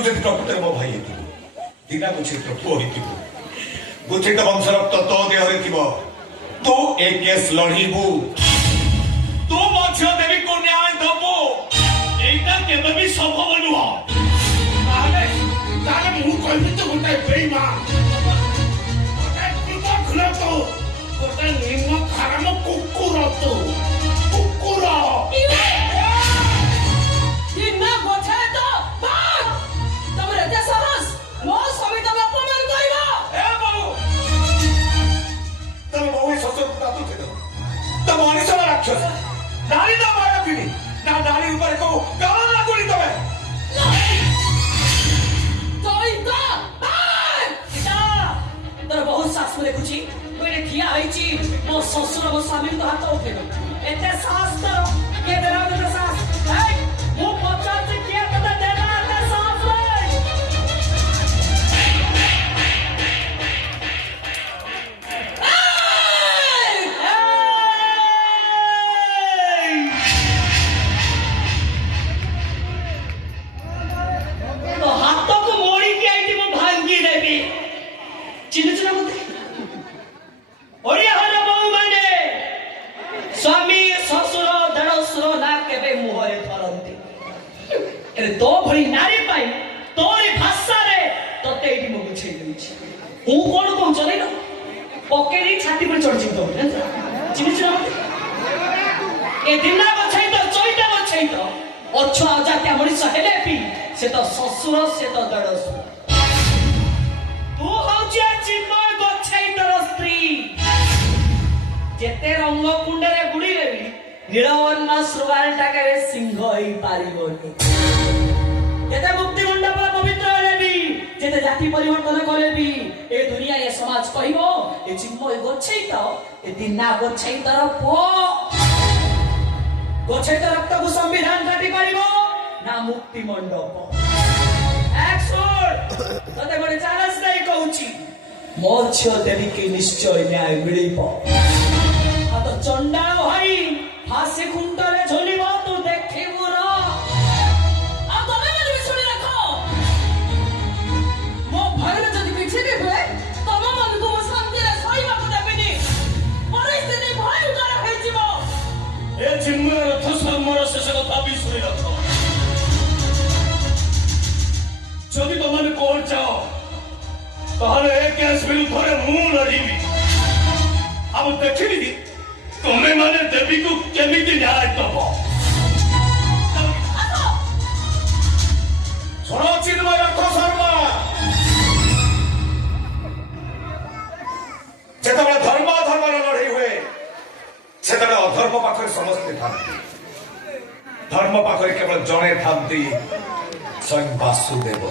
तू जब प्रकृतर मो भाई हेतु दिना गुछित्र पुओ हेतु गुछित वंश रक्त तो देहरे थिबो तू ए केस लढिबू तू मध्य देवी को न्याय दबो एटा केबे भी संभव नुह ताले ताले मु कहबी तो गोटे बेईमान गोटे कृतघ्न तो गोटे निम्न खाराम कुकुर तो कुकुर दिना गोछे तो बाग तमरे ते साहस मो स्वामी तम अपमान करबो ए बाबू तम बहु ससुर तातु थे तम अनिस राक्षस नारी ना मारा पिनी ना नारी ऊपर को गाल ना गोली तमे तोई तो बाग इता तोर बहुत सास को देखुची कोइने ठिया आइची मो ससुर मो स्वामी तो हाथ उठेबो एते साहस तो के देरा तो साहस ए मो पचार से किया कदा देना एते साहस तो हाथों को मोड़ी के आई थी वो भांगी देवी चिन्ह चिन्ह बोलते ओडिया हर बहु माने स्वामी ससुर देढसुर ना केबे मुहरे धरंती एरे तो भरी नारी पाई तोरी भाषा रे तते एठी मु बुझेई देउछि हूं कोन कोन चले न पकेरी छाती पर चढ़ चितो चिन्ह चिन्ह बोलते ए दिना बछाई तो चोइटा बछाई तो अछुआ जातिया मଣିଷ हेले पी से तो ससुर से तो देढसुर तू हौची चिन्मय बछाई तोर स्त्री जेते रंग कुंडरे बुड़ी लेबी नीलवर्ण श्रुवाल टाके सिंह होई पारिबोनी जेते मुक्ति मंडप पवित्र लेबी जेते जाति परिवर्तन करेबी ए दुनिया ए समाज कहिबो ए चिन्मय गोछई तो ए दिना गोछई तर पो गोछई तो रक्त को संविधान काटी पारिबो ना मुक्ति मंडप एक्सोड तते गोटे चानस नहीं कहूची मोछ देवी के निश्चय न्याय मिलिबो आ तो चंडाल भाई फांसी खुंटरे झोलिबो तू देखिबु र आ तमे मन भी सुनि रखो मो भगरे जदि किछि भी हुए तम मन को शांति रे सहीबा को देबिनी परिस्थिति भयंकर होई जिवो ए चिन्मय रथ संमर शेष कथा भी सुनि रखो যদি তোমাদের কোর্ট যাও তাহলে এই কেস বিরুদ্ধে মু লড়িবি আমি দেখিবি তুমি মানে দেবীকে কেমিতি ন্যায় দেব শোনো চিন্ময় রাখো শর্মা যেতবে ধর্ম ধর্মর লড়াই হুয়ে সেতবে অধর্ম পাখরে সমস্তে থাকতে ধর্ম পাখরে কেবল জনে থাকতে स्वयं वासुदेव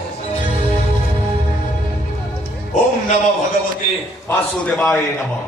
ओम नमो भगवते वासुदेवाय नमः।